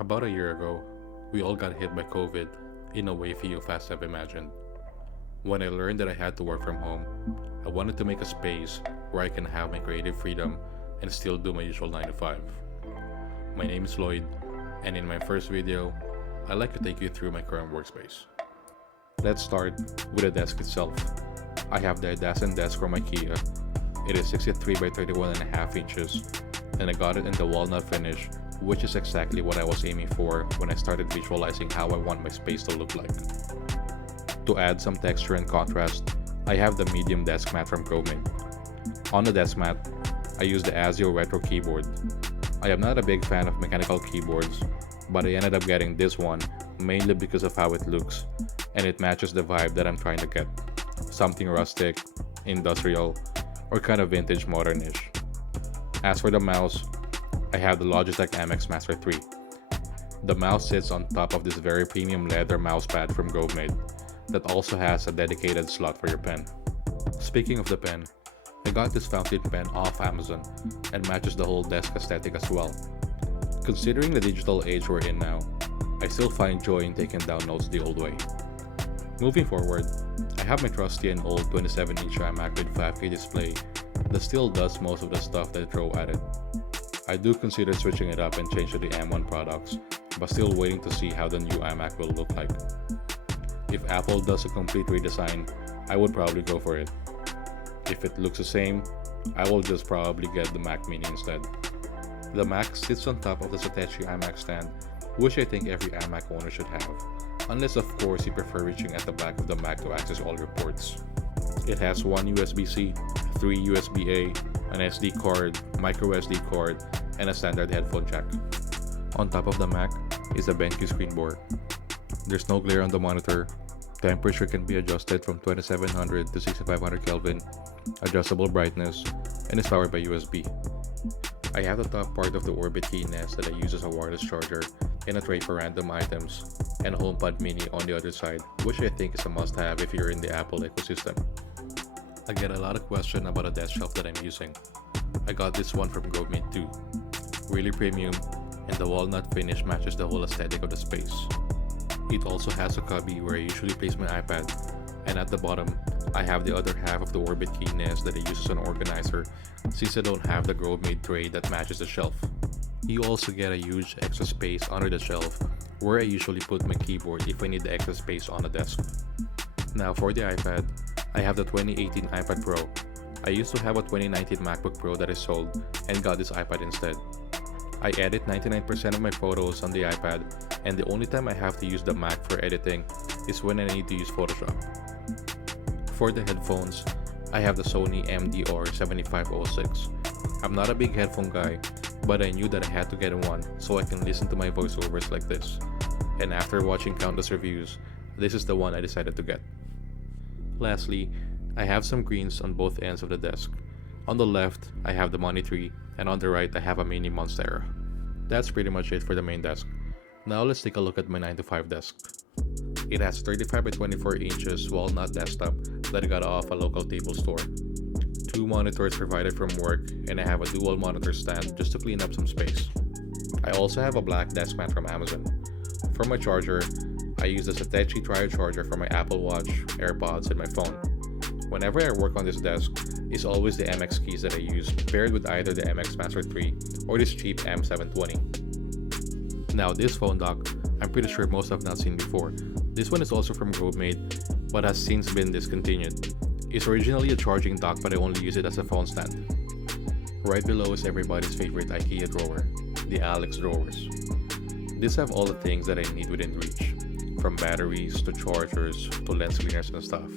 About a year ago, we all got hit by COVID in a way few of us have imagined. When I learned that I had to work from home, I wanted to make a space where I can have my creative freedom and still do my usual 9 to 5. My name is Lloyd, and in my first video, I'd like to take you through my current workspace. Let's start with the desk itself. I have the Idasan desk from IKEA. It is 63 by 31.5 inches, and I got it in the walnut finish, which is exactly what I was aiming for when I started visualizing how I want my space to look like. To add some texture and contrast, I have the medium desk mat from Grovemade. On the desk mat, I use the ASIO Retro keyboard. I am not a big fan of mechanical keyboards, but I ended up getting this one mainly because of how it looks, and it matches the vibe that I'm trying to get. Something rustic, industrial, or kind of vintage modernish. As for the mouse, I have the Logitech MX Master 3. The mouse sits on top of this very premium leather mousepad from Grovemade that also has a dedicated slot for your pen. Speaking of the pen, I got this fountain pen off Amazon and matches the whole desk aesthetic as well. Considering the digital age we're in now, I still find joy in taking down notes the old way. Moving forward, I have my trusty and old 27-inch iMac with 5K display that still does most of the stuff that I throw at it. I do consider switching it up and change to the M1 products, but still waiting to see how the new iMac will look like. If Apple does a complete redesign, I would probably go for it. If it looks the same, I will just probably get the Mac Mini instead. The Mac sits on top of the Satechi iMac stand, which I think every iMac owner should have, unless of course you prefer reaching at the back of the Mac to access all your ports. It has one USB-C, 3 USB-A, an SD card, micro SD card, and a standard headphone jack. On top of the Mac is a BenQ screen board. There's no glare on the monitor. Temperature can be adjusted from 2700 to 6500 Kelvin, adjustable brightness, and is powered by USB. I have the top part of the Orbit key nest that I use as a wireless charger and a tray for random items, and a HomePod mini on the other side, which I think is a must-have if you're in the Apple ecosystem. I get a lot of questions about a desk shelf that I'm using. I got this one from Grovemade too. Really premium, and the walnut finish matches the whole aesthetic of the space. It also has a cubby where I usually place my iPad, and at the bottom, I have the other half of the Orbit key nest that I use as an organizer since I don't have the Grovemade tray that matches the shelf. You also get a huge extra space under the shelf where I usually put my keyboard if I need the extra space on the desk. Now for the iPad, I have the 2018 iPad Pro. I used to have a 2019 MacBook Pro that I sold and got this iPad instead. I edit 99% of my photos on the iPad, and the only time I have to use the Mac for editing is when I need to use Photoshop. For the headphones, I have the Sony MDR7506. I'm not a big headphone guy, but I knew that I had to get one so I can listen to my voiceovers like this. And after watching countless reviews, this is the one I decided to get. Lastly, I have some greens on both ends of the desk. On the left, I have the money tree, and on the right, I have a mini Monstera. That's pretty much it for the main desk. Now let's take a look at my 9 to 5 desk. It has 35 by 24 inches walnut desktop that I got off a local table store. 2 monitors provided from work, and I have a dual monitor stand just to clean up some space. I also have a black desk mat from Amazon. For my charger, I use the Satechi Trio charger for my Apple Watch, AirPods, and my phone. Whenever I work on this desk, it's always the MX keys that I use, paired with either the MX Master 3 or this cheap M720. Now this phone dock, I'm pretty sure most have not seen before. This one is also from Grovemade, but has since been discontinued. It's originally a charging dock, but I only use it as a phone stand. Right below is everybody's favorite IKEA drawer, the Alex drawers. These have all the things that I need within reach, from batteries to chargers to lens cleaners and stuff.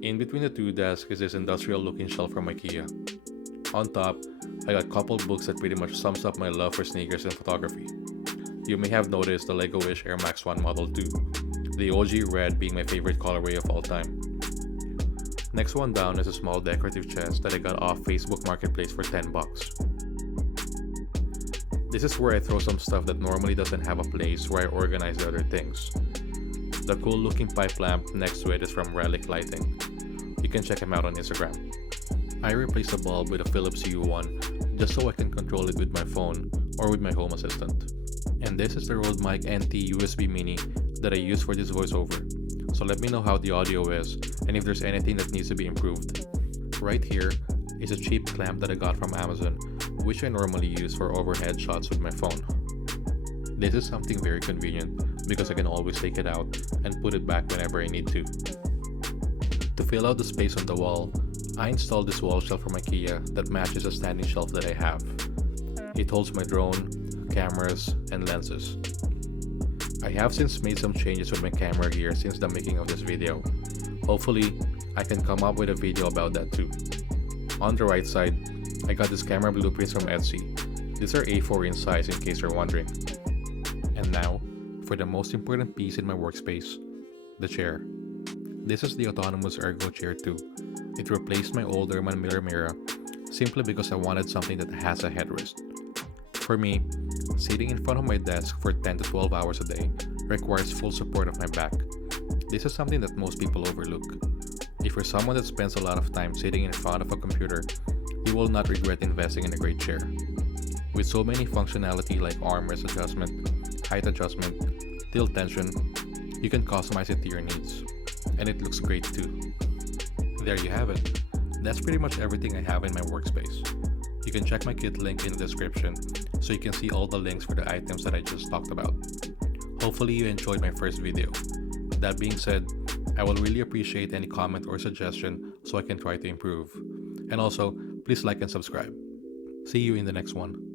In between the two desks is this industrial looking shelf from IKEA. On top, I got a couple books that pretty much sums up my love for sneakers and photography. You may have noticed the Lego-ish Air Max 1 Model 2, the OG red being my favorite colorway of all time. Next one down is a small decorative chest that I got off Facebook Marketplace for $10. This is where I throw some stuff that normally doesn't have a place where I organize the other things. The cool looking pipe lamp next to it is from Relic Lighting. You can check him out on Instagram. I replaced the bulb with a Philips Hue one just so I can control it with my phone or with my home assistant. And this is the Rode Mic NT USB Mini that I use for this voiceover. So let me know how the audio is and if there's anything that needs to be improved. Right here is a cheap clamp that I got from Amazon, which I normally use for overhead shots with my phone. This is something very convenient because I can always take it out and put it back whenever I need to. To fill out the space on the wall, I installed this wall shelf from IKEA that matches a standing shelf that I have. It holds my drone, cameras, and lenses. I have since made some changes with my camera gear since the making of this video. Hopefully, I can come up with a video about that too. On the right side, I got this camera blueprints from Etsy. These are A4 in size in case you're wondering. And now, for the most important piece in my workspace, the chair. This is the Autonomous Ergo Chair 2. It replaced my old Herman Miller Mira simply because I wanted something that has a headrest. For me, sitting in front of my desk for 10 to 12 hours a day requires full support of my back. This is something that most people overlook. If you're someone that spends a lot of time sitting in front of a computer, you will not regret investing in a great chair. With so many functionality like armrest adjustment, height adjustment, tilt tension, you can customize it to your needs. And it looks great too. There you have it. That's pretty much everything I have in my workspace. You can check my kit link in the description so you can see all the links for the items that I just talked about. Hopefully you enjoyed my first video. That being said, I will really appreciate any comment or suggestion so I can try to improve. And also, please like and subscribe. See you in the next one.